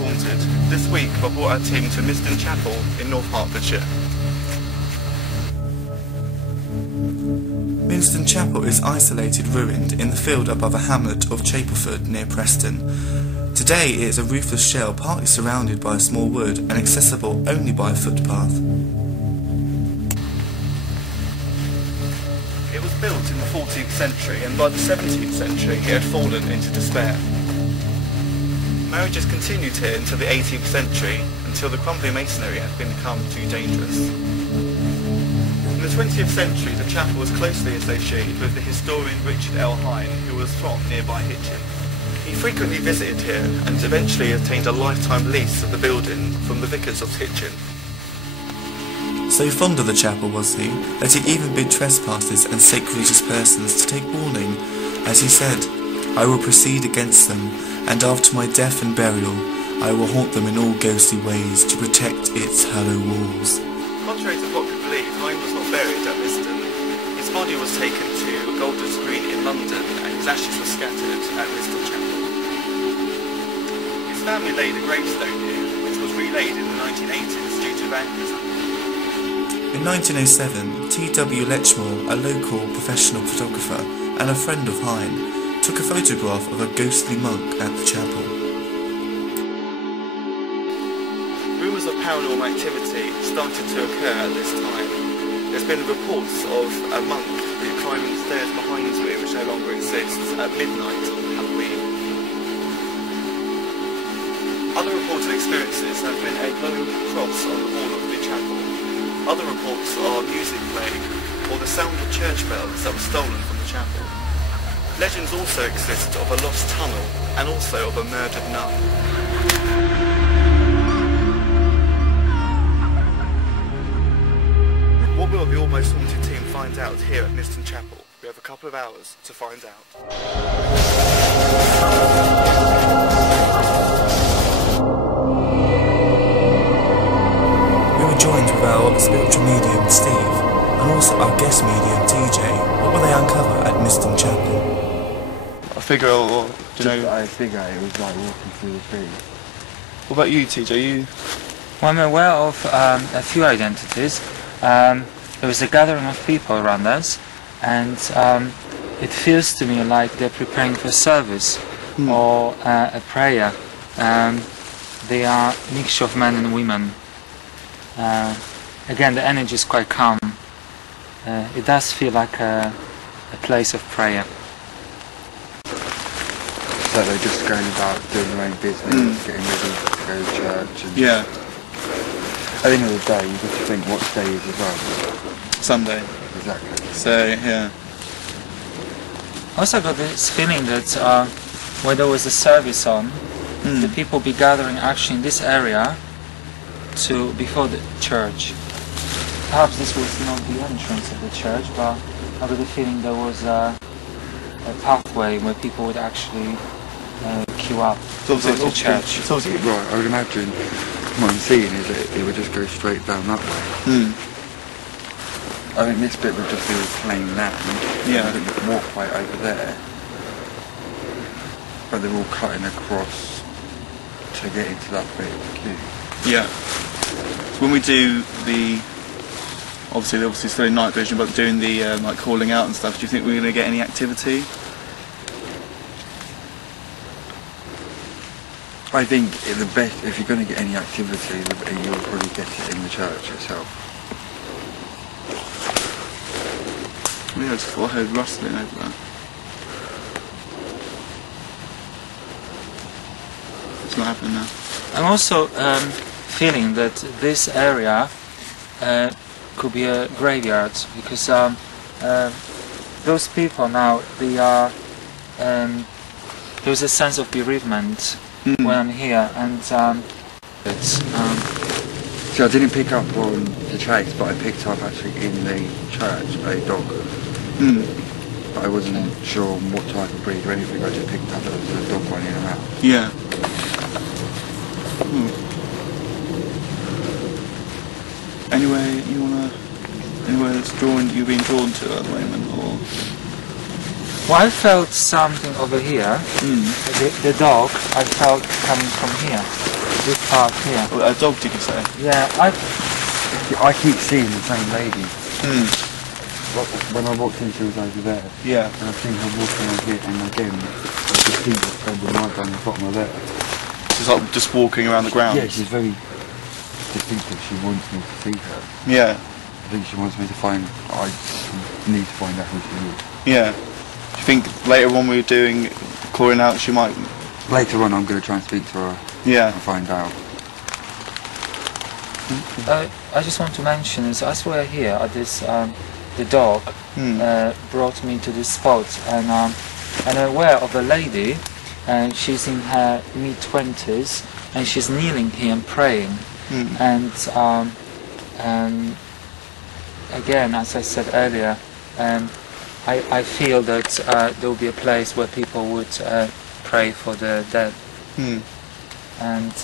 haunted. This week I brought our team to Minsden Chapel in North Hertfordshire. Minsden Chapel is isolated ruined in the field above a hamlet of Chapelford near Preston. Today it is a roofless shell partly surrounded by a small wood and accessible only by a footpath. It was built in the 14th century and by the 17th century it had fallen into despair. Marriages continued here until the 18th century, until the crumbling masonry had become too dangerous. In the 20th century, the chapel was closely associated with the historian Richard L. Hine, who was from nearby Hitchin. He frequently visited here and eventually obtained a lifetime lease of the building from the vicars of Hitchin. So fond of the chapel was he, that he even bid trespassers and sacrilegious persons to take warning, as he said, "I will proceed against them, and after my death and burial, I will haunt them in all ghostly ways to protect its hollow walls." Contrary to popular belief, Hine was not buried at Minsden. His body was taken to Golders Green in London, and his ashes were scattered at Minsden Chapel. His family laid a gravestone here, which was relaid in the 1980s due to vandalism. In 1907, T.W. Letchmore, a local professional photographer and a friend of Hine, took a photograph of a ghostly monk at the chapel. Rumours of paranormal activity started to occur at this time. There's been reports of a monk climbing the stairs behind me, which no longer exists, at midnight on Halloween. Other reported experiences have been a glowing cross on the wall of the chapel. Other reports are music playing, or the sound of church bells that were stolen from the chapel. Legends also exist of a lost tunnel and also of a murdered nun. What will the Almost Haunted team find out here at Minsden Chapel? We have a couple of hours to find out. We were joined with our spiritual medium Steve and also our guest medium TJ. What will they uncover at Minsden Chapel? I figure it was like walking through the trees. What about you, TJ? Well, I'm aware of a few identities. There was a gathering of people around us, and it feels to me like they're preparing for service or a prayer. They are a mixture of men and women. Again, the energy is quite calm. It does feel like a place of prayer. So they're just going about doing their own business, getting ready to go to church. And Yeah. At the end of the day, you've got to think what day is as well. Sunday. Exactly. So, yeah. I also got this feeling that when there was a service on, the people be gathering actually in this area before the church. Perhaps this was not the entrance of the church, but I got the feeling there was a pathway where people would actually queue up to go to church. It's obviously right. I would imagine what I'm seeing is that it would just go straight down that way. I think this bit would just be plain land. Yeah. I think the walkway over there, but they're all cutting across to get into that bit of the queue. Yeah. So when we do obviously still in night vision, but doing the like calling out and stuff, do you think we're going to get any activity? I think the best, if you're going to get any activity, you'll probably get it in the church itself. Yeah, I just thought I heard rustling over there. It's not happening now. I'm also feeling that this area could be a graveyard, because those people now, they are there's a sense of bereavement when I'm here, and See, I didn't pick up on the chase, but I picked up actually in the church a dog. But I wasn't sure what type of breed or anything. I just picked up that there was a dog running around. Yeah. Anywhere that's you're being drawn to at the moment, or Well, I felt something over here. The dog, I felt coming from here. This part here. A dog, did you say? Yeah, I keep seeing the same lady. When I walked in, she was over there. Yeah. And I've seen her walking over here, and again, I just see her spending right down the bottom of there. She's like just walking around the ground. Yeah, she's very distinctive. She wants me to see her. Yeah. I think she wants me to find. I need to find out who she is. Yeah. Do you think later on we were doing calling out, she might? Later on, I'm going to try and speak to her. Yeah. And find out. I just want to mention is as we're here at this, the dog brought me to this spot, and I'm aware of a lady, and she's in her mid-20s, and she's kneeling here and praying, and again, as I said earlier, I feel that there will be a place where people would pray for the dead, and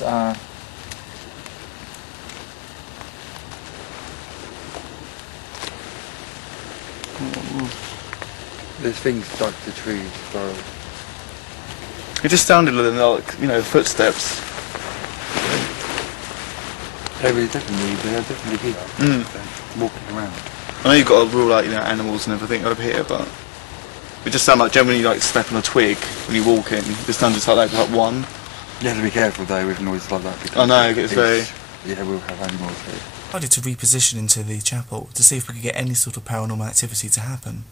There's things stuck to trees, so... It just sounded like, you know, footsteps. They are definitely people walking around. I know you've got to rule out, you know, animals and everything over here, but it just sounds like generally like step on a twig when you walk in. It just sounds just like that, like one. You have to be careful though with noises like that. Because I know, it's very... Yeah, we'll have animals here. I decided to reposition into the chapel to see if we could get any sort of paranormal activity to happen.